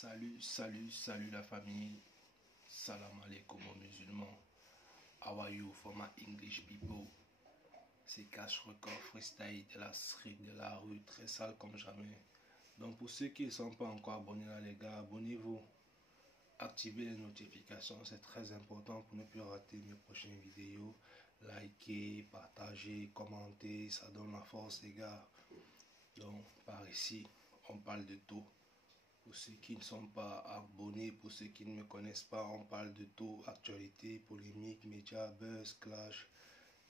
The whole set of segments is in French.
Salut la famille. Salam alaikum aux musulmans. How are you for my English people? C'est Cash Record Freestyle de la street, de la rue, très sale comme jamais. Donc pour ceux qui ne sont pas encore abonnés là les gars, abonnez-vous. Activez les notifications, c'est très important pour ne plus rater mes prochaines vidéos. Likez, partagez, commentez, ça donne la force les gars. Donc par ici, on parle de tout. Pour ceux qui ne sont pas abonnés, pour ceux qui ne me connaissent pas, on parle de tout. Actualité, polémique, médias, buzz, clash,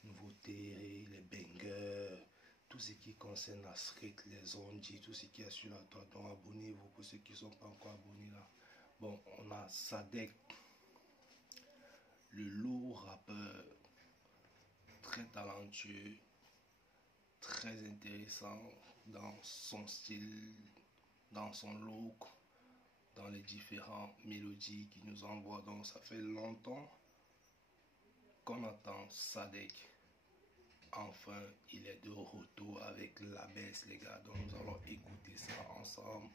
nouveautés, les bangers, tout ce qui concerne la street, les ondis, tout ce qui est sur la toile. Donc abonnez-vous pour ceux qui ne sont pas encore abonnés là. Bon, on a Sadek, le lourd rappeur, très talentueux, très intéressant dans son style, dans son look, dans les différentes mélodies qu'il nous envoie. Donc ça fait longtemps qu'on attend Sadek. Enfin, il est de retour avec la baisse les gars. Donc nous allons écouter ça ensemble.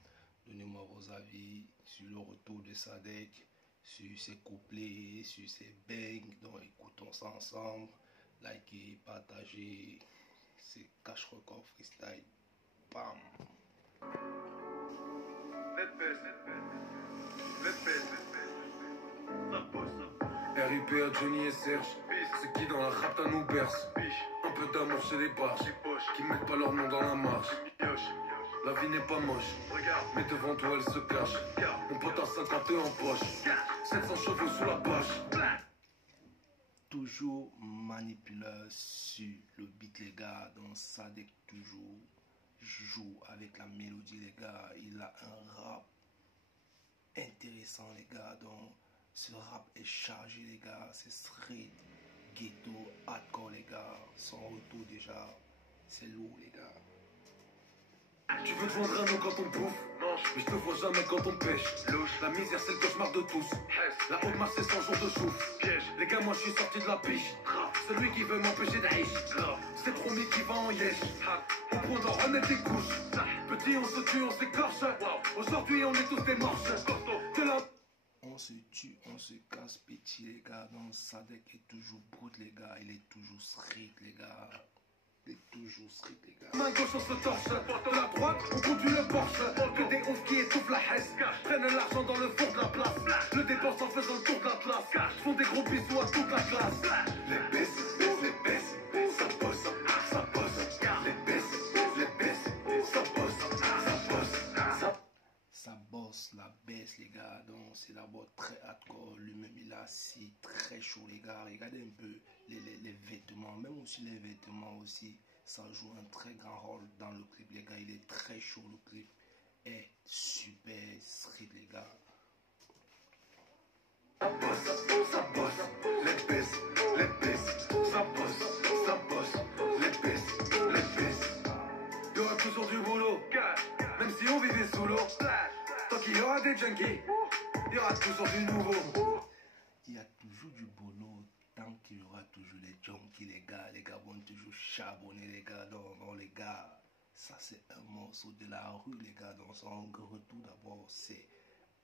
Donnez-moi vos avis sur le retour de Sadek, sur ses couplets, sur ses bangs. Donc écoutons ça ensemble. Likez, partagez. C'est Cash Record Freestyle. Bam. RIP à Johnny et Serge, c'est qui dans la rap nous berce. Un peu d'amour chez les barges, qui mettent pas leur nom dans la marche. La vie n'est pas moche, mais devant toi elle se cache. Mon pote a 50 en poche, 700 chevaux sous la poche. Toujours manipuleur sur le beat les gars. Donc Sadek toujours joue avec la mélodie les gars. Il a un rap intéressant les gars. Donc ce rap est chargé les gars. C'est street, ghetto, hardcore les gars. Son retour déjà, c'est lourd les gars. Tu veux te joindre à nous quand on bouffe, mais je te vois jamais quand on pêche. La misère c'est le cauchemar de tous. La haute marche c'est 100 jours de chouf. Les gars moi je suis sorti de la piche. Celui qui veut m'empêcher d'aish, c'est promis qu'il va en yesh. Au point d'en remettre des couches. Petit on se tue, on s'écorche. Aujourd'hui on est tous des morches. De la... On se tue, on se casse petit les gars. Donc Sadek est toujours brut les gars. Il est toujours street les gars. Il est toujours street les gars. Main gauche on se torche, de la droite on conduit le Porsche. Que des oufs qui étouffent la hesse, prennent l'argent dans le four de la place. Le dépense en faisant le tour de la classe. Font des gros bisous à toute la classe. Les baisses, ça bosse, ça bosse. Les baisses, ça bosse, ça bosse, ça... Ça bosse, la baisse les gars. Donc c'est d'abord très hardcore. Lui-même il a assis très chaud les gars. Regardez un peu les vêtements. Même aussi les vêtements aussi. Ça joue un très grand rôle dans le clip les gars. Il est très chaud le clip. Et super street les gars. Ça bosse, les baisses, ça bosse, les baisses. Il y aura toujours du boulot, même si on vivait sous l'eau. Tant qu'il y aura des junkies, il y aura toujours du nouveau. Il y a toujours du boulot, tant qu'il y aura toujours les junkies les gars. Les gars vont toujours charbonner les gars. Donc les gars, ça c'est un morceau de la rue les gars. Donc son retour d'abord c'est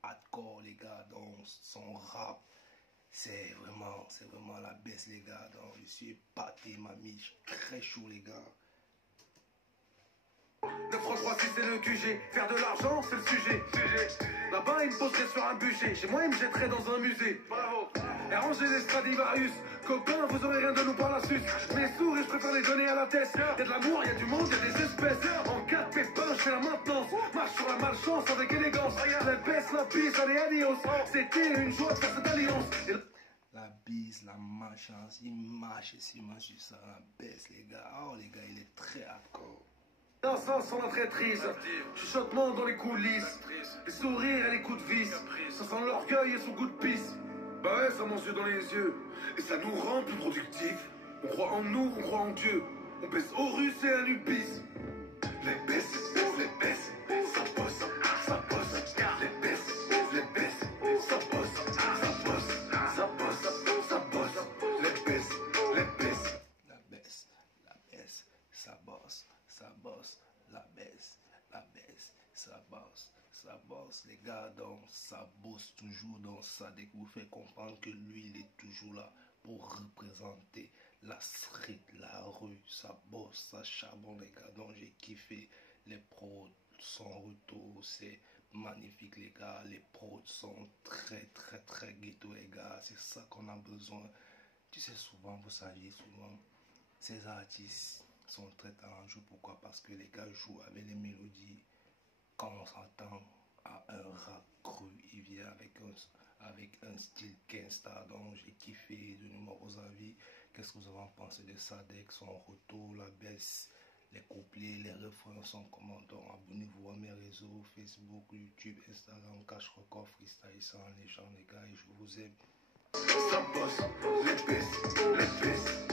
hardcore les gars. Donc son rap c'est vraiment la baisse les gars. Donc je suis épaté ma miche, très chaud les gars. 933 c'est le QG, faire de l'argent c'est le sujet. Là-bas il me poserait sur un budget, chez moi il me jetterait dans un musée. Bravo. Et ranger les Stradivarius, copains vous aurez rien de nous par la suce. Mes sourds et je préfère les donner à la tête. Y'a de l'amour, y'a du monde, y'a des espèces. En cas de pépin je fais la maintenance, marche sur la malchance avec élégance. La baisse, la pisse, allez adios. C'était une joie de faire cette alliance. La bise, la malchance, il marche ici, moi sur ça, la baisse les gars. Oh les gars, il est très hardcore. Ça sent la traîtrise, chuchotement dans les coulisses, les sourires et les coups de vis, ça sent l'orgueil et son goût de pisse. Bah ouais, ça mange dans les yeux, et ça nous rend plus productifs. On croit en nous, on croit en Dieu, on baisse aux Russes et à l'Upis. Les baisses, ça bosse, ça bosse. Les baisses, ça bosse, ça bosse, ça bosse, ça bosse. Les baisses. La baisse, ça bosse, la baisse, ça bosse, ça bosse, les gars, donc ça bosse toujours dans ça. Dès que vous faites comprendre que lui, il est toujours là pour représenter la street, la rue, ça bosse, ça charbonne, les gars. Donc j'ai kiffé les prods, son retour, c'est magnifique, les gars. Les prods sont très ghetto, les gars. C'est ça qu'on a besoin. Tu sais, souvent, vous savez, souvent, ces artistes sont très talentueux. Pourquoi? Parce que les gars jouent avec les mélodies. Quand on s'entend à un rap cru, il vient avec un style gangsta. Donc j'ai kiffé. Donnez-moi vos avis. Qu'est-ce que vous avez pensé de ça dès que son retour, la baisse, les couplets, les refrains sont comment? Donc abonnez-vous à mes réseaux, Facebook, YouTube, Instagram, Cash Record, Freestyle, sans les gens, les gars, et je vous aime. Ça bosse, les pistes,